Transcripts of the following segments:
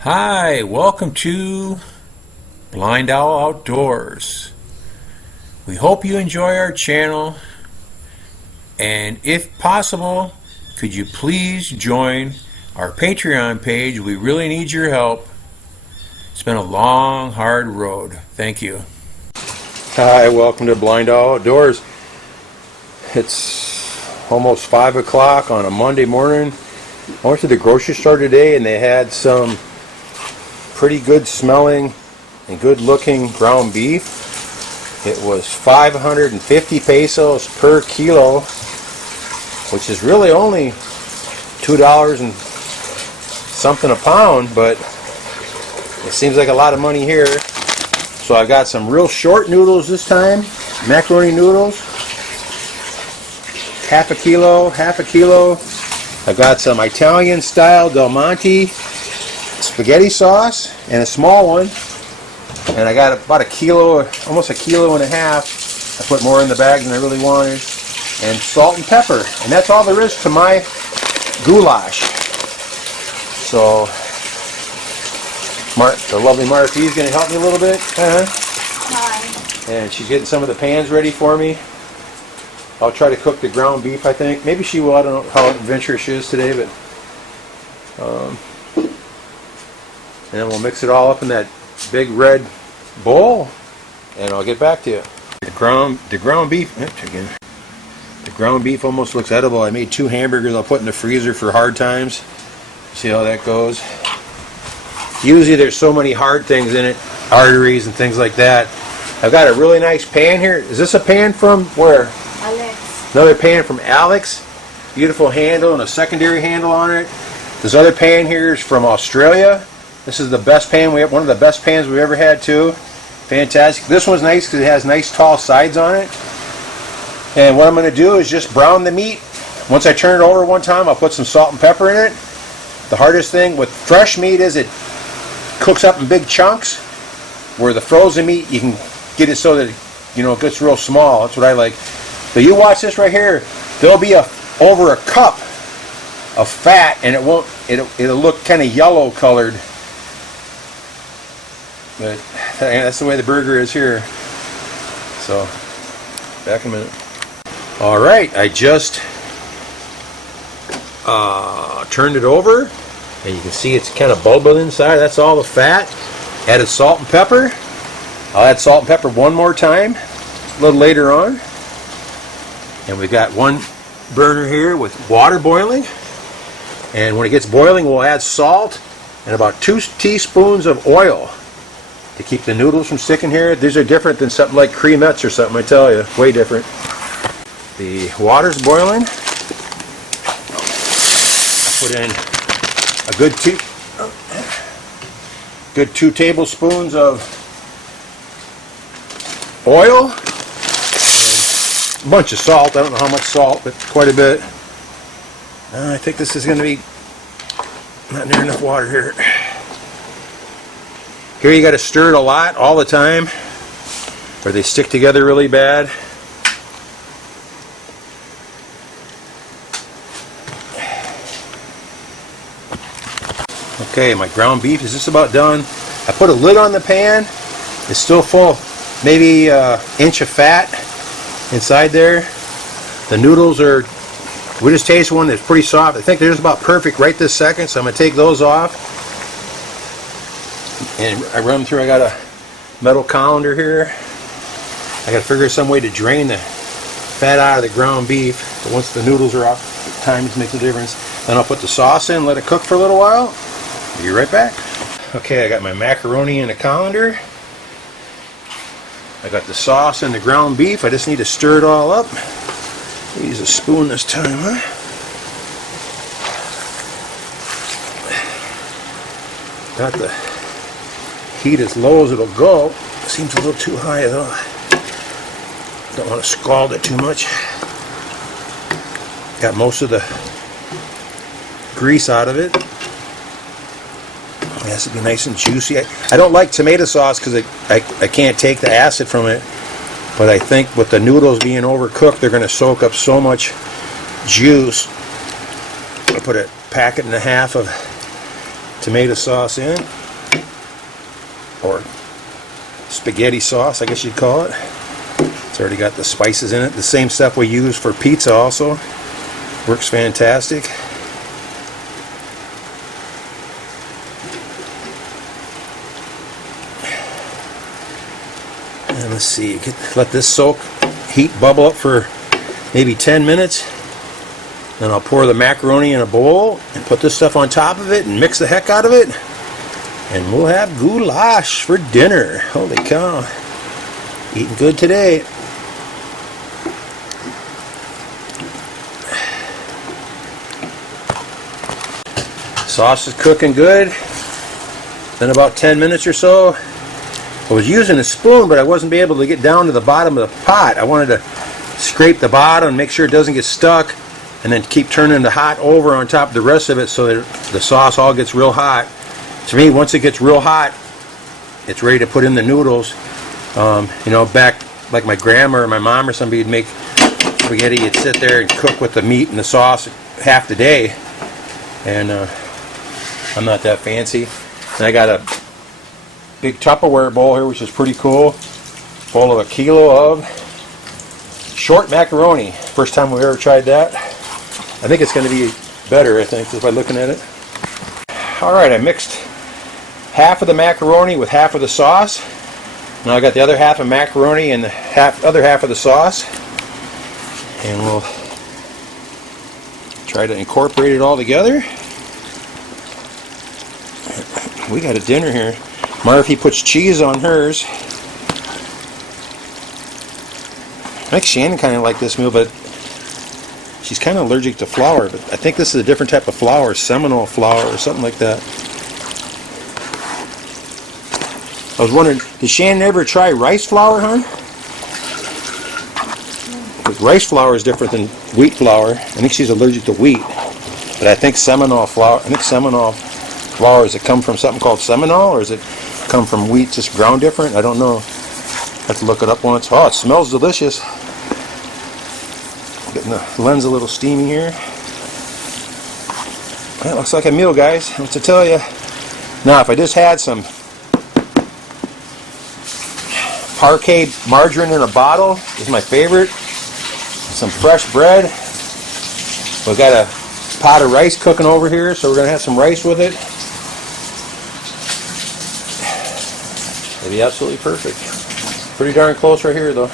Hi, welcome to BlindOwl Outdoors. We hope you enjoy our channel, and if possible, could you please join our Patreon page? We really need your help. It's been a long, hard road. Thank you. Hi, welcome to BlindOwl Outdoors. It's almost 5 o'clock on a Monday morning. I went to the grocery store today and they had some pretty good smelling and good looking ground beef. It was 550 pesos per kilo, which is really only $2 and something a pound, but it seems like a lot of money here. So I got some real short noodles this time, macaroni noodles, half a kilo. I got some Italian style Del Monte spaghetti sauce and a small one, and I got about a kilo, almost a kilo and a half. I put more in the bag than I really wanted, and salt and pepper, and that's all there is to my goulash. So the lovely Marife is going to help me a little bit. Hi. And she's getting some of the pans ready for me. I'll try to cook the ground beef, I think. Maybe she will. I don't know how adventurous she is today, but and then we'll mix it all up in that big red bowl, and I'll get back to you. The ground beef. Again. The ground beef almost looks edible. I made 2 hamburgers I'll put in the freezer for hard times. See how that goes. Usually there's so many hard things in it, arteries and things like that. I've got a really nice pan here. Is this a pan from where? Alex. Another pan from Alex. Beautiful handle and a secondary handle on it. This other pan here is from Australia. This is the best pan we have, one of the best pans we've ever had too. Fantastic. This one's nice because it has nice tall sides on it. And what I'm going to do is just brown the meat. Once I turn it over one time, I'll put some salt and pepper in it. The hardest thing with fresh meat is it cooks up in big chunks, where the frozen meat you can get it so that it gets real small. That's what I like. So you watch this right here. There'll be over a cup of fat, and it'll look kind of yellow colored. But that's the way the burger is here. So back in a minute. All right, I just turned it over, and you can see it's kind of bubbled inside. That's all the fat. Added salt and pepper. I'll add salt and pepper one more time a little later on. And we've got one burner here with water boiling. And when it gets boiling, we'll add salt and about 2 teaspoons of oil to keep the noodles from sticking here. These are different than something like cremettes or something, I tell you. Way different. The water's boiling. Put in a good 2 tablespoons of oil and a bunch of salt. I don't know how much salt, but quite a bit. I think this is going to be not near enough water here. Here you got to stir it a lot all the time, or they stick together really bad. Okay, my ground beef is just about done. I put a lid on the pan. It's still full, maybe an inch of fat inside there. The noodles are, we just tasted one that's pretty soft. I think they're just about perfect right this second, so I'm going to take those off. And I run them through. I got a metal colander here. I got to figure some way to drain the fat out of the ground beef. But once the noodles are off, time makes a difference. Then I'll put the sauce in, let it cook for a little while. Be right back. Okay, I got my macaroni in a colander. I got the sauce and the ground beef. I just need to stir it all up. Use a spoon this time, huh? Got the heat as low as it'll go. Seems a little too high though. Don't want to scald it too much. Got most of the grease out of it. It has to be nice and juicy. I don't like tomato sauce because I can't take the acid from it. But I think with the noodles being overcooked, they're going to soak up so much juice I'll put a packet and a half of tomato sauce in, or spaghetti sauce, I guess you'd call it. It's already got the spices in it. The same stuff we use for pizza also. Works fantastic. And let's see, let this soak, heat bubble up for maybe 10 minutes. Then I'll pour the macaroni in a bowl and put this stuff on top of it and mix the heck out of it. And we'll have goulash for dinner. Holy cow. Eating good today. Sauce is cooking good. Then about 10 minutes or so, I was using a spoon, but I wasn't able to get down to the bottom of the pot. I wanted to scrape the bottom and make sure it doesn't get stuck, and then keep turning the hot over on top of the rest of it so that the sauce all gets real hot. To me, once it gets real hot, it's ready to put in the noodles. You know, back like my grandma or my mom or somebody would make spaghetti, you'd sit there and cook with the meat and the sauce half the day. And I'm not that fancy. And I got a big Tupperware bowl here, which is pretty cool. Bowl of 1 kilo of short macaroni. First time we've ever tried that. I think it's going to be better, I think, just by looking at it. Alright, I mixed half of the macaroni with half of the sauce. Now I got the other half of macaroni and the other half of the sauce. And we'll try to incorporate it all together. We got a dinner here. Marife puts cheese on hers. I think Shannon kind of liked this meal, but she's kind of allergic to flour. But I think this is a different type of flour, Seminole flour or something like that. I was wondering, did Shannon ever try rice flour, hon? Because rice flour is different than wheat flour. I think she's allergic to wheat. But I think Seminole flour, does it come from something called Seminole, or does it come from wheat just ground different? I don't know. I have to look it up once. Oh, it smells delicious. Getting the lens a little steamy here. That looks like a meal, guys. What to tell you. Now, if I just had some parquet margarine in a bottle, this is my favorite. Some fresh bread. We've got a pot of rice cooking over here, so we're going to have some rice with it. It'll be absolutely perfect. Pretty darn close right here, though.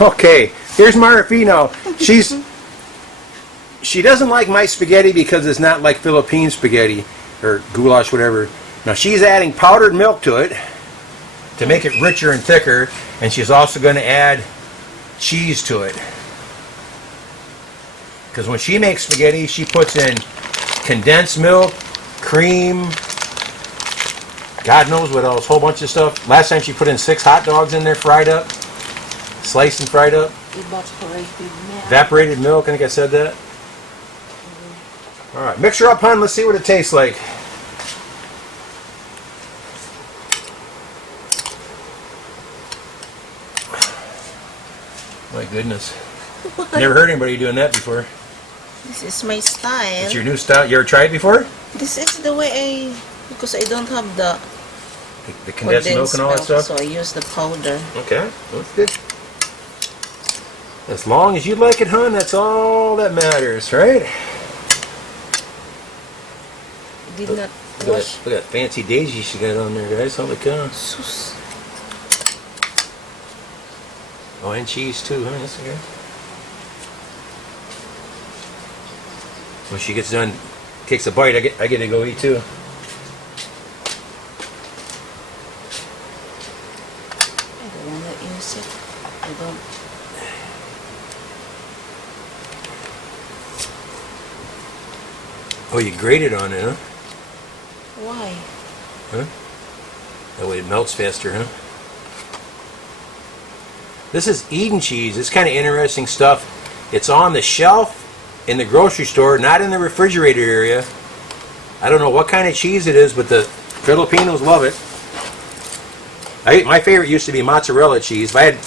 Okay, here's Marife now. She doesn't like my spaghetti because it's not like Philippine spaghetti or goulash, whatever. Now she's adding powdered milk to it to make it richer and thicker, and she's also going to add cheese to it. Because when she makes spaghetti, she puts in condensed milk, cream, God knows what else, whole bunch of stuff. Last time she put in 6 hot dogs in there, fried up, sliced and fried up. Evaporated milk, I think I said that. Alright, mix her up, hon. Let's see what it tastes like. My goodness. Never heard anybody doing that before. This is my style. It's your new style. You ever tried it before? This is the way because I don't have the condensed milk and all that stuff? So I use the powder. Okay, that's good. As long as you like it, hon, that's all that matters, right? Did not Look wash. at that fancy daisy she got on there, guys. Holy cow. Sus. Oh, and cheese too, huh? That's okay. When she gets done, takes a bite, I get to go eat too. I don't want to use it. I don't. Oh, you grated on it, huh? Why? Huh? That way it melts faster, huh? This is Eden cheese. It's kind of interesting stuff. It's on the shelf in the grocery store, not in the refrigerator area. I don't know what kind of cheese it is, but the Filipinos love it. My favorite used to be mozzarella cheese. If I had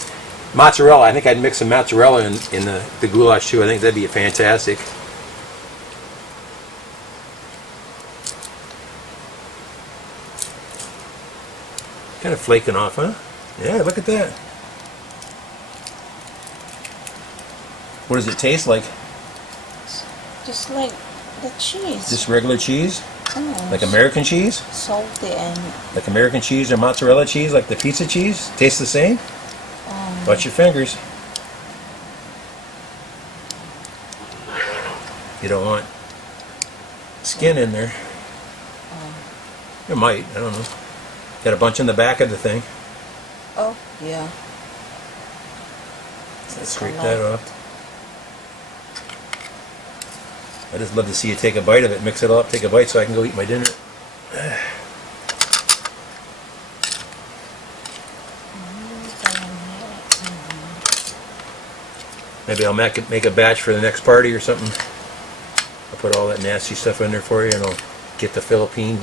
mozzarella, I think I'd mix some mozzarella in the goulash too. I think that'd be fantastic. Kind of flaking off, huh? Yeah, look at that. What does it taste like? Just like the cheese. Just regular cheese? Oh, Like American cheese? salty and Like American cheese or mozzarella cheese, like the pizza cheese? Tastes the same? Watch your fingers. You don't want skin in there. You might, I don't know. Got a bunch in the back of the thing. oh yeah. Let's scrape that off. I just love to see you take a bite of it, mix it all up, take a bite so I can go eat my dinner. Maybe I'll make a batch for the next party or something. I'll put all that nasty stuff in there for you, and I'll get the Philippine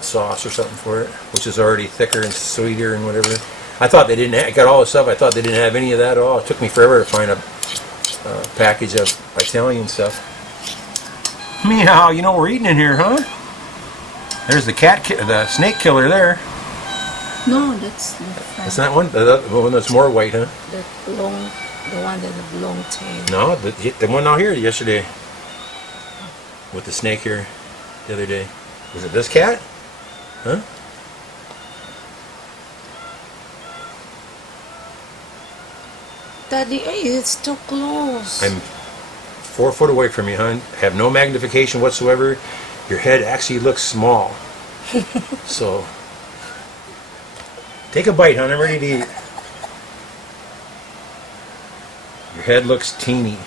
sauce or something for it, which is already thicker and sweeter and whatever. I thought they didn't have, got all the stuff, I thought they didn't have any of that at all. It took me forever to find a package of Italian stuff. Meow, you know what we're eating in here, huh? There's the snake killer there. No, that's not friend. That's not one? The one that's more white, huh? The one that have long tail. No, the one out here yesterday. With the snake here the other day. Was it this cat? Huh? Daddy, hey, it's too close. I'm 4 foot away from you, hon. Have no magnification whatsoever. Your head actually looks small. So, take a bite, hon. I'm ready to eat. Your head looks teeny.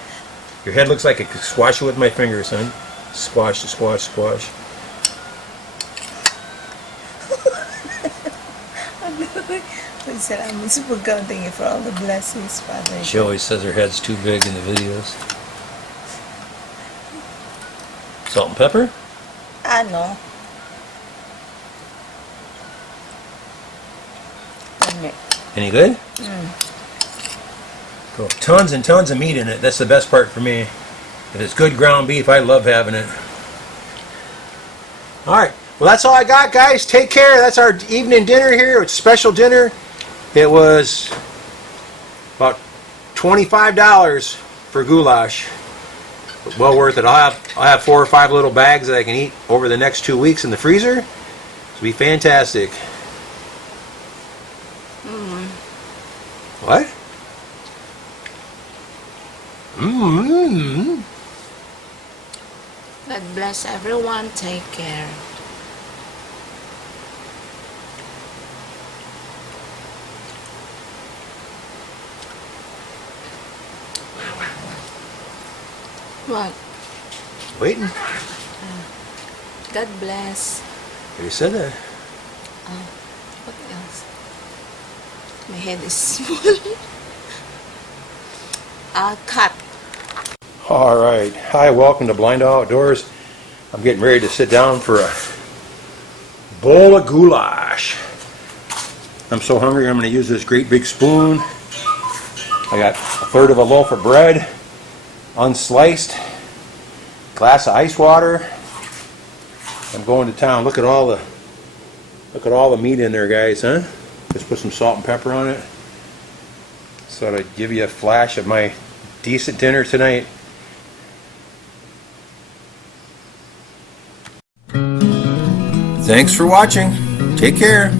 Your head looks like I could squash it with my fingers, son. Squash, squash, squash. We said I'm super God, thank you for all the blessings, Father. She always says her head's too big in the videos. Salt and pepper? I know. Any good? Cool. Tons and tons of meat in it. That's the best part for me. If it's good ground beef, I love having it. Alright. Well, that's all I got, guys. Take care. That's our evening dinner here. It's a special dinner. It was about $25 for goulash. Well worth it. I'll have 4 or 5 little bags that I can eat over the next 2 weeks in the freezer. It'll be fantastic. What? God bless everyone. Take care. What? Waiting. God bless. You said that. What else? My head is small. I'll cut. All right. Hi, welcome to BlindOwl Outdoors. I'm getting ready to sit down for a bowl of goulash. I'm so hungry I'm going to use this great big spoon. I got 1/3 of a loaf of bread, unsliced, glass of ice water. I'm going to town. Look at all the meat in there, guys, huh? Just put some salt and pepper on it. So to give you a flash of my decent dinner tonight. Thanks for watching. Take care.